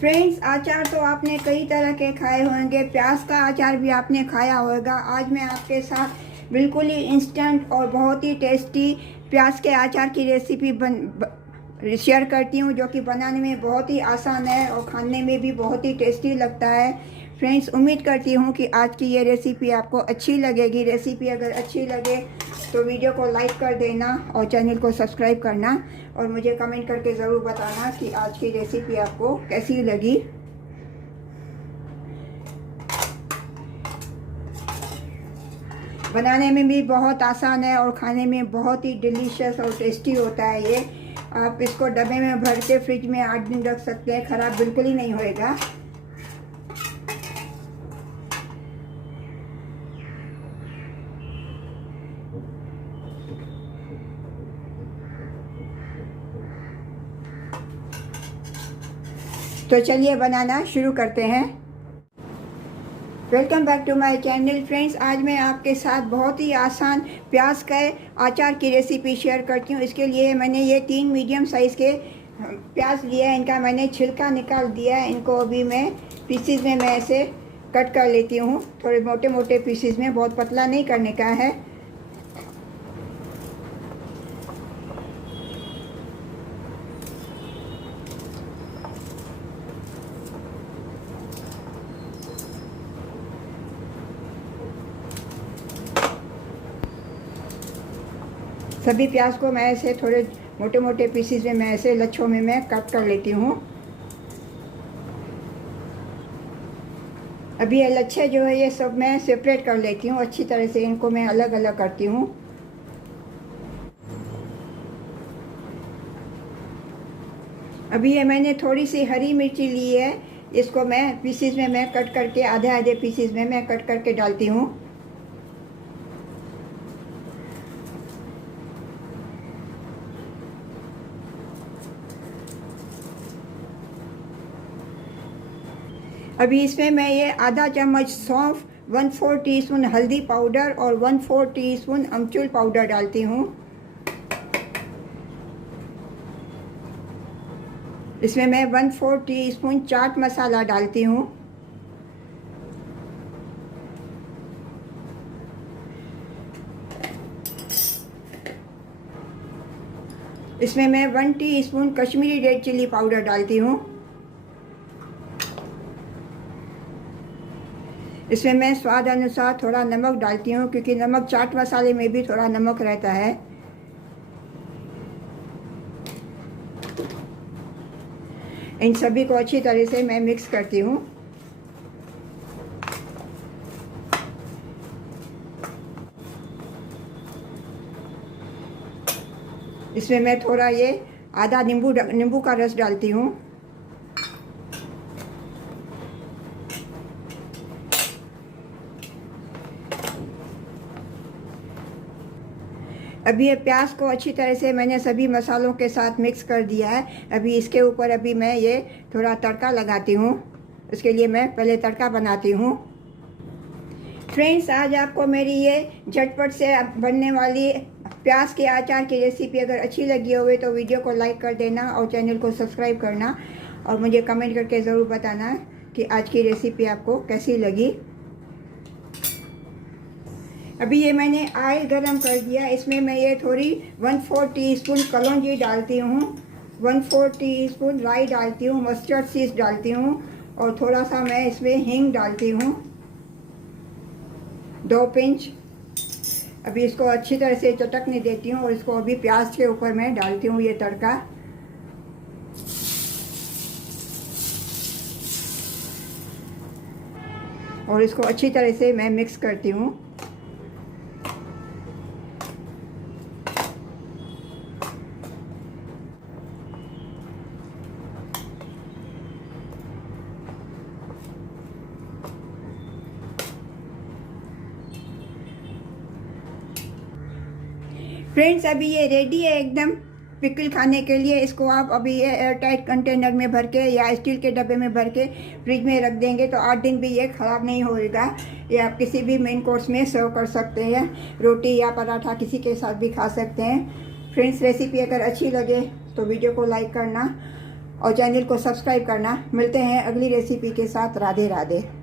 Friends, अचार तो आपने कई तरह के खाए होंगे। प्याज का अचार भी आपने खाया होगा। आज मैं आपके साथ बिल्कुल ही इंस्टेंट और बहुत ही टेस्टी प्याज के अचार की रेसिपी शेयर करती हूँ, जो कि बनाने में बहुत ही आसान है और खाने में भी बहुत ही टेस्टी लगता है। फ्रेंड्स, उम्मीद करती हूँ कि आज की ये रेसिपी आपको अच्छी लगेगी। रेसिपी अगर अच्छी लगे तो वीडियो को लाइक कर देना और चैनल को सब्सक्राइब करना और मुझे कमेंट करके ज़रूर बताना कि आज की रेसिपी आपको कैसी लगी। बनाने में भी बहुत आसान है और खाने में बहुत ही डिलीशियस और टेस्टी होता है ये। आप इसको डब्बे में भर के फ्रिज में 8 दिन रख सकते हैं, ख़राब बिल्कुल ही नहीं होएगा। तो चलिए बनाना शुरू करते हैं। Welcome back to my channel. Friends, आज मैं आपके साथ बहुत ही आसान प्याज के अचार की रेसिपी शेयर करती हूँ। इसके लिए मैंने ये 3 मीडियम साइज़ के प्याज लिए हैं। इनका मैंने छिलका निकाल दिया है। इनको अभी मैं पीसीज में मैं ऐसे कट कर लेती हूँ, थोड़े मोटे मोटे पीसीज में, बहुत पतला नहीं करने का है। सभी प्याज को मैं ऐसे थोड़े मोटे मोटे पीसीज में मैं ऐसे लच्छों में मैं कट कर लेती हूँ। अभी ये लच्छे जो है ये सब मैं सेपरेट कर लेती हूँ अच्छी तरह से। इनको मैं अलग अलग करती हूँ। अभी ये मैंने थोड़ी सी हरी मिर्ची ली है। इसको मैं पीसीज में मैं कट करके आधे आधे पीसीज में मैं कट करके डालती हूँ। अभी इसमें मैं ये आधा चम्मच सौंफ, 1/4 टीस्पून हल्दी पाउडर और 1/4 टीस्पून अमचूर पाउडर डालती हूँ। इसमें मैं 1/4 टीस्पून चाट मसाला डालती हूँ। इसमें मैं 1 teaspoon Kashmiri red chilli powder डालती हूँ। इसमें मैं स्वाद अनुसार थोड़ा नमक डालती हूँ, क्योंकि नमक चाट मसाले में भी थोड़ा नमक रहता है। इन सभी को अच्छी तरह से मैं मिक्स करती हूँ। इसमें मैं थोड़ा ये आधा नींबू का रस डालती हूँ। अभी ये प्याज को अच्छी तरह से मैंने सभी मसालों के साथ मिक्स कर दिया है। अभी इसके ऊपर अभी मैं ये थोड़ा तड़का लगाती हूँ। इसके लिए मैं पहले तड़का बनाती हूँ। फ्रेंड्स, आज आपको मेरी ये झटपट से बनने वाली प्याज के अचार की रेसिपी अगर अच्छी लगी होगी तो वीडियो को लाइक कर देना और चैनल को सब्सक्राइब करना और मुझे कमेंट करके ज़रूर बताना कि आज की रेसिपी आपको कैसी लगी। अभी ये मैंने ऑयल गरम कर दिया। इसमें मैं ये थोड़ी 1/4 टीस्पून कलौंजी डालती हूँ, 1/4 टीस्पून राई डालती हूँ, मस्टर्ड सीड्स डालती हूँ और थोड़ा सा मैं इसमें हींग डालती हूँ, 2 पिंच। अभी इसको अच्छी तरह से चटकने देती हूँ और इसको अभी प्याज के ऊपर मैं डालती हूँ ये तड़का। और इसको अच्छी तरह से मैं मिक्स करती हूँ। फ्रेंड्स, अभी ये रेडी है एकदम पिकल खाने के लिए। इसको आप अभी ये एयर टाइट कंटेनर में भर के या स्टील के डब्बे में भर के फ्रिज में रख देंगे तो 8 दिन भी ये ख़राब नहीं होएगा। ये आप किसी भी मेन कोर्स में सर्व कर सकते हैं, रोटी या पराठा किसी के साथ भी खा सकते हैं। फ्रेंड्स, रेसिपी अगर अच्छी लगे तो वीडियो को लाइक करना और चैनल को सब्सक्राइब करना। मिलते हैं अगली रेसिपी के साथ। राधे राधे।